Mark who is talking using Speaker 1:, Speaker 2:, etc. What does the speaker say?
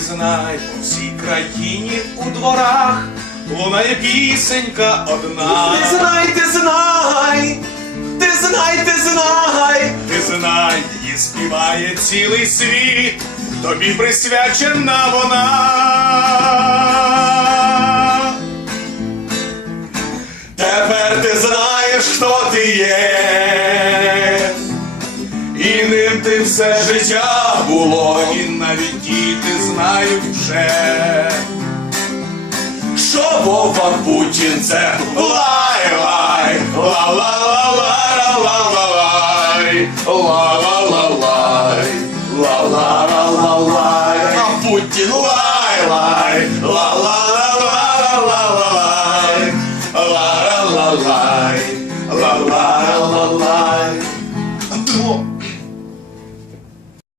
Speaker 1: знай, по всій країні у дворах лунає пісенька одна. Ти
Speaker 2: знай, ти знай, ти знай, ти знай.
Speaker 1: Ти знай, її співає цілий світ, тобі присвячена вона. Тепер ти знаєш, хто ти є і ним ти все життя було, і навіть діти знають вже, що Вова Путін це? Лай лай, ла ла ла ла ла ла лай, ла ла ла лай, ла ла ла ла лай, а Путін лай лай, ла ла ла ла ла ла лай, ла ла ла лай, ла ла ла лай.